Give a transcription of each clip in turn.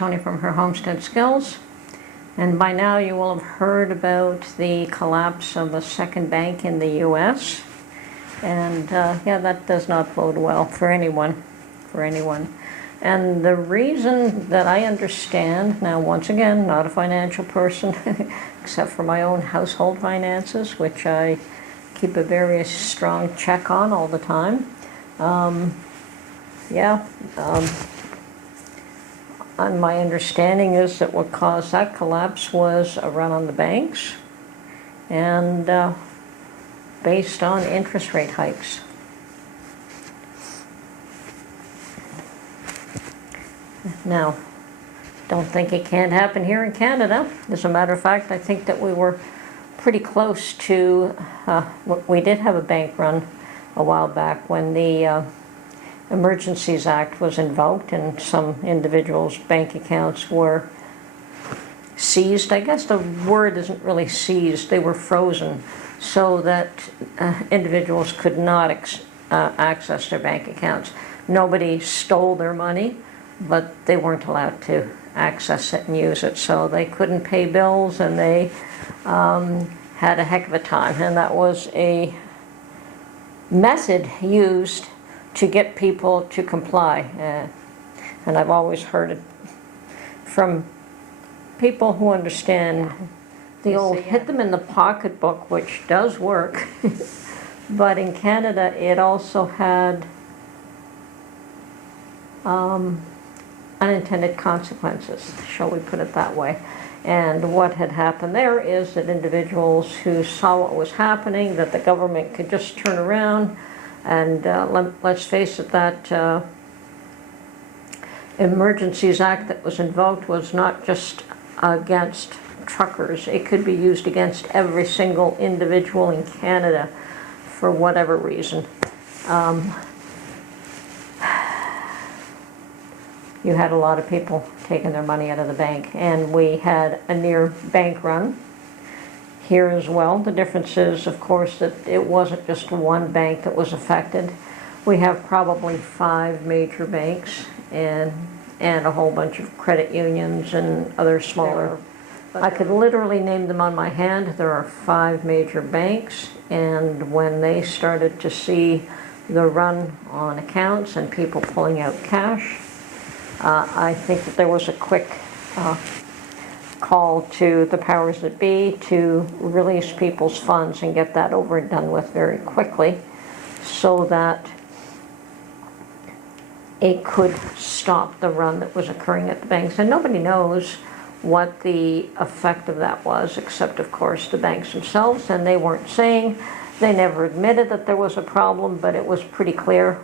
Tony from her Homestead Skills, and by now you will have heard about the collapse of a second bank in the U.S. and yeah, that does not bode well for anyone, And the reason that I understand, now once again, not a financial person, except for my own household finances, which I keep a very strong check on all the time. And my understanding is that what caused that collapse was a run on the banks and based on interest rate hikes. Now, don't think it can't happen here in Canada. As a matter of fact, I think that we were pretty close to, we did have a bank run a while back when the Emergencies Act was invoked and some individuals' bank accounts were seized. I guess the word isn't really seized, they were frozen so that individuals could not access their bank accounts. Nobody stole their money, but they weren't allowed to access it and use it, so they couldn't pay bills and they had a heck of a time. And that was a method used to get people to comply. And I've always heard it from people who understand the old hit them in the pocketbook, which does work. But in Canada, it also had unintended consequences, shall we put it that way. And what had happened there is that individuals who saw what was happening, that the government could just turn around, and let's face it, that Emergencies Act that was invoked was not just against truckers. It could be used against every single individual in Canada for whatever reason. You had a lot of people taking their money out of the bank, and we had a near bank run here as well. The difference is, of course, that it wasn't just one bank that was affected. We have probably 5 major banks and a whole bunch of credit unions and other smaller. I could literally name them on my hand. There are 5 major banks, and when they started to see the run on accounts and people pulling out cash, I think that there was a quick call to the powers that be to release people's funds and get that over and done with very quickly so that it could stop the run that was occurring at the banks. And nobody knows what the effect of that was, except of course the banks themselves, and they weren't saying, they never admitted that there was a problem, but it was pretty clear.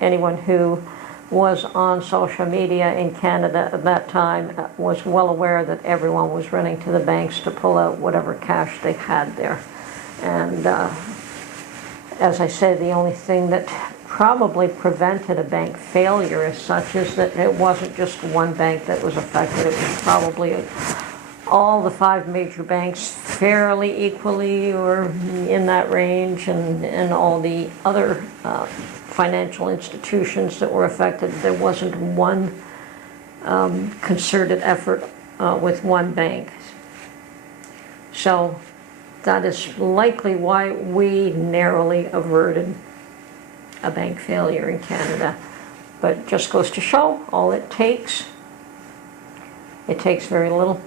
Anyone who was on social media in Canada at that time was well aware that everyone was running to the banks to pull out whatever cash they had there. And as I said, the only thing that probably prevented a bank failure as such is that it wasn't just one bank that was affected. It was probably all the 5 major banks fairly equally or in that range, and all the other financial institutions that were affected. There wasn't one concerted effort with one bank. So that is likely why we narrowly averted a bank failure in Canada. But it just goes to show, all it takes very little.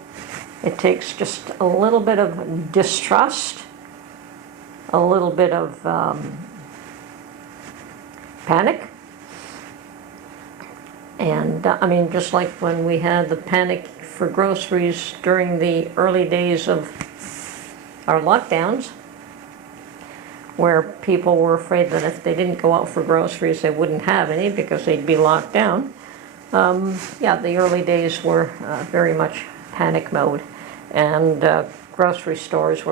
It takes just a little bit of distrust, a little bit of panic. And I mean, just like when we had the panic for groceries during the early days of our lockdowns, where people were afraid that if they didn't go out for groceries, they wouldn't have any because they'd be locked down. Yeah, the early days were very much panic mode, and grocery stores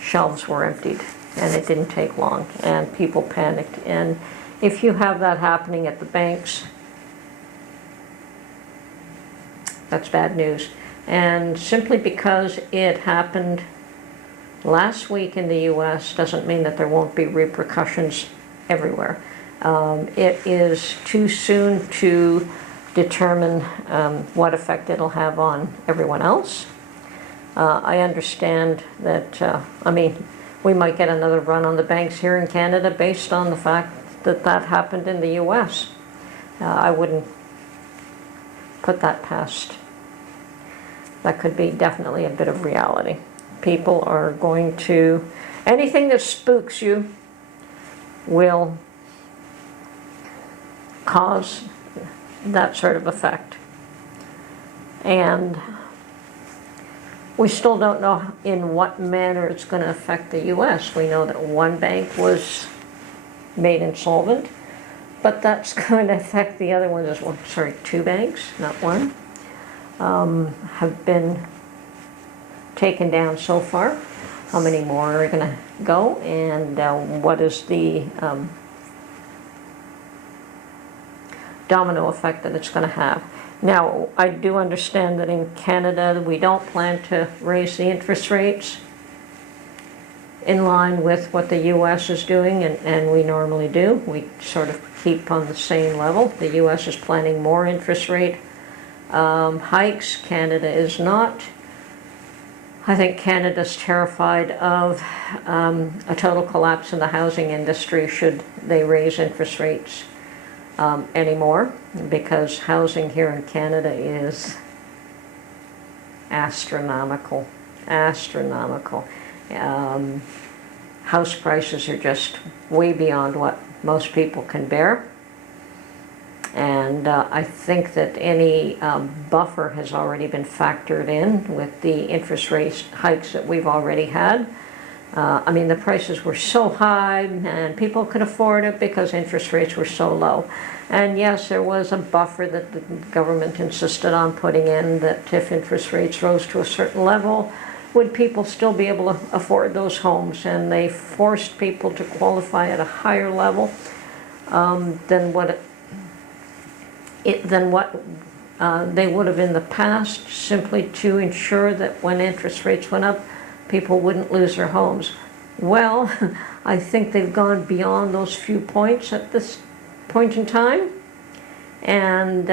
shelves were emptied, and it didn't take long, and people panicked. And if you have that happening at the banks, that's bad news. And simply because it happened last week in the U.S. doesn't mean that there won't be repercussions everywhere. It is too soon to determine what effect it'll have on everyone else. I understand that, I mean, we might get another run on the banks here in Canada based on the fact that that happened in the US. I wouldn't put that past. That could be definitely a bit of reality. People are going to, anything that spooks you will cause that sort of effect. And we still don't know in what manner it's going to affect the US. We know that one bank was made insolvent, but that's going to affect the other ones as well. Sorry, two banks, not one, have been taken down so far. How many more are going to go, and what is the domino effect that it's going to have? Now, I do understand that in Canada we don't plan to raise the interest rates in line with what the US is doing, and we normally do. We sort of keep on the same level. The US is planning more interest rate hikes. Canada is not. I think Canada's terrified of a total collapse in the housing industry should they raise interest rates anymore, because housing here in Canada is astronomical. House prices are just way beyond what most people can bear. And I think that any buffer has already been factored in with the interest rate hikes that we've already had. I mean, the prices were so high and people could afford it because interest rates were so low. And yes, there was a buffer that the government insisted on putting in, that if interest rates rose to a certain level, would people still be able to afford those homes? And they forced people to qualify at a higher level than what they would have in the past, simply to ensure that when interest rates went up, people wouldn't lose their homes. Well, I think they've gone beyond those few points at this point in time. And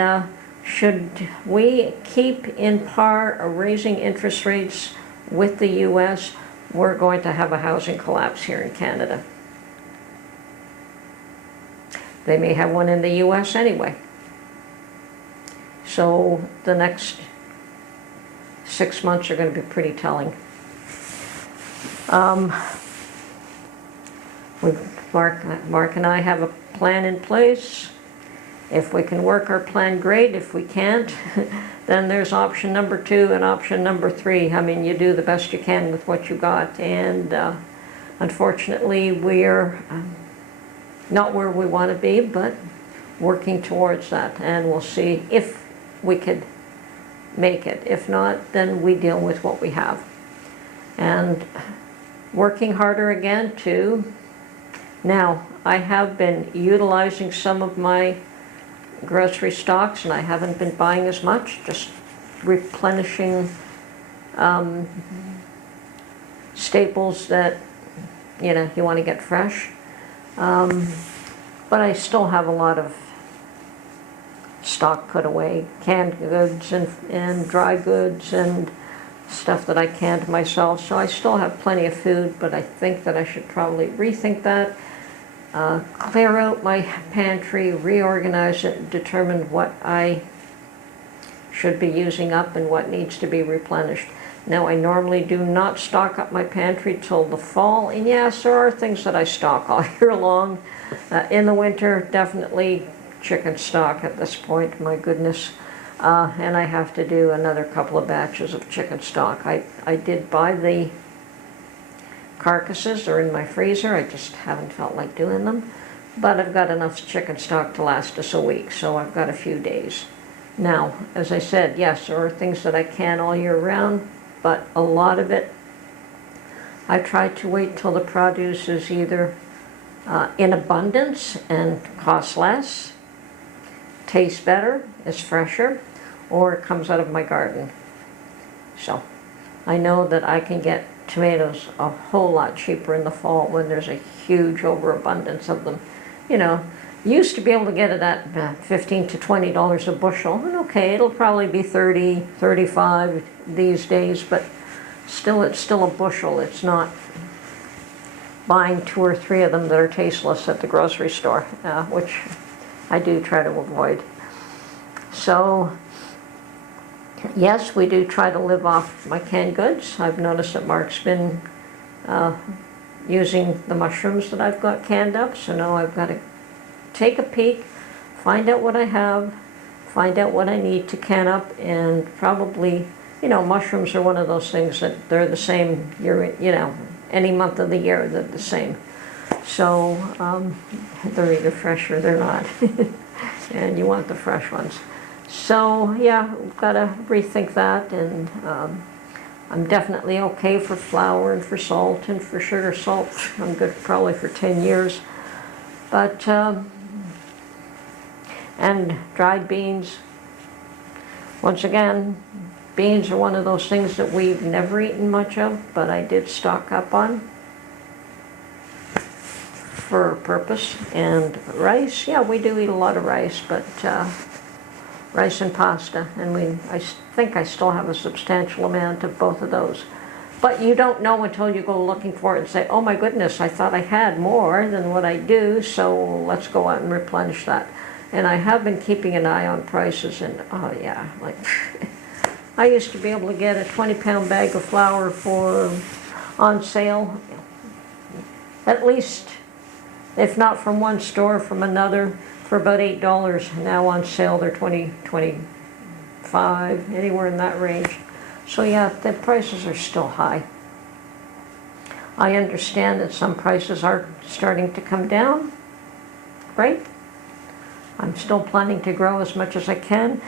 should we keep in par raising interest rates with the US, we're going to have a housing collapse here in Canada. They may have one in the US anyway. So the next 6 months are going to be pretty telling. Mark and I have a plan in place. If we can work our plan, great. If we can't, then there's option number 2 and option number 3. I mean, you do the best you can with what you got. And unfortunately, we're not where we want to be, but working towards that. And we'll see if we could make it. If not, then we deal with what we have. And working harder again too. Now, I have been utilizing some of my grocery stocks, and I haven't been buying as much, just replenishing staples that you want to get fresh. But I still have a lot of stock put away, canned goods and dry goods and stuff that I canned myself. So I still have plenty of food, but I think that I should probably rethink that. Clear out my pantry, reorganize it, determine what I should be using up and what needs to be replenished. Now, I normally do not stock up my pantry till the fall, and yes, there are things that I stock all year long. In the winter, definitely chicken stock at this point, my goodness. And I have to do another couple of batches of chicken stock. I did buy the carcasses, they're in my freezer. I just haven't felt like doing them. But I've got enough chicken stock to last us a week, so I've got a few days. Now, as I said, yes, there are things that I can all year round, but a lot of it, I try to wait till the produce is either in abundance and costs less, tastes better, is fresher, or it comes out of my garden. So I know that I can get tomatoes a whole lot cheaper in the fall when there's a huge overabundance of them. Used to be able to get it at $15 to $20 a bushel, and okay, it'll probably be 30, 35 these days, but still, it's still a bushel. It's not buying 2 or 3 of them that are tasteless at the grocery store, which I do try to avoid. So, yes, we do try to live off my canned goods. I've noticed that Mark's been using the mushrooms that I've got canned up, so now I've got to take a peek, find out what I have, find out what I need to can up, and probably, you know, mushrooms are one of those things that they're the same year, you know, any month of the year they're the same. So they're either fresh or they're not, and you want the fresh ones. So yeah, we've got to rethink that, and I'm definitely okay for flour and for salt and for sugar salt. I'm good probably for 10 years. But, and dried beans. Once again, beans are one of those things that we've never eaten much of, but I did stock up on for a purpose. And rice, yeah, we do eat a lot of rice, but rice and pasta, and I think I still have a substantial amount of both of those. But you don't know until you go looking for it and say, oh my goodness, I thought I had more than what I do, so let's go out and replenish that. And I have been keeping an eye on prices, and oh yeah, like I used to be able to get a 20-pound bag of flour on sale, at least, if not from one store, from another, for about $8. Now on sale they're 20, 25, anywhere in that range. So yeah, the prices are still high. I understand that some prices are starting to come down. Great. I'm still planning to grow as much as I can,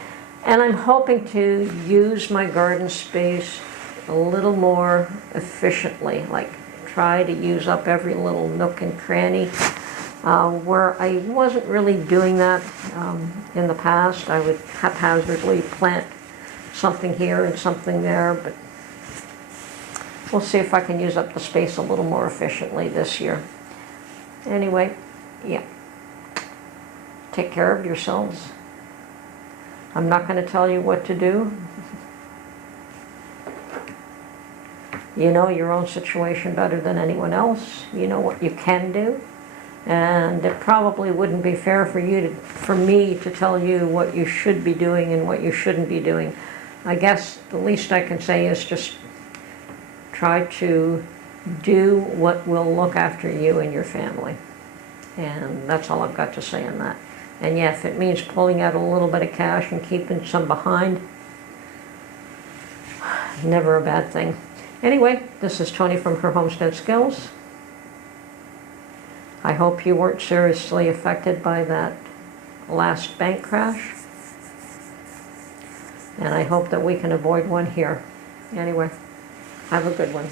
and I'm hoping to use my garden space a little more efficiently, like try to use up every little nook and cranny. Where I wasn't really doing that in the past. I would haphazardly plant something here and something there, but we'll see if I can use up the space a little more efficiently this year. Anyway, yeah. Take care of yourselves. I'm not going to tell you what to do. You know your own situation better than anyone else. You know what you can do. And it probably wouldn't be fair for me to tell you what you should be doing and what you shouldn't be doing. I guess the least I can say is just try to do what will look after you and your family. And that's all I've got to say on that. And yeah, if it means pulling out a little bit of cash and keeping some behind, never a bad thing. Anyway, this is Tony from Her Homestead Skills. I hope you weren't seriously affected by that last bank crash. And I hope that we can avoid one here. Anyway, have a good one.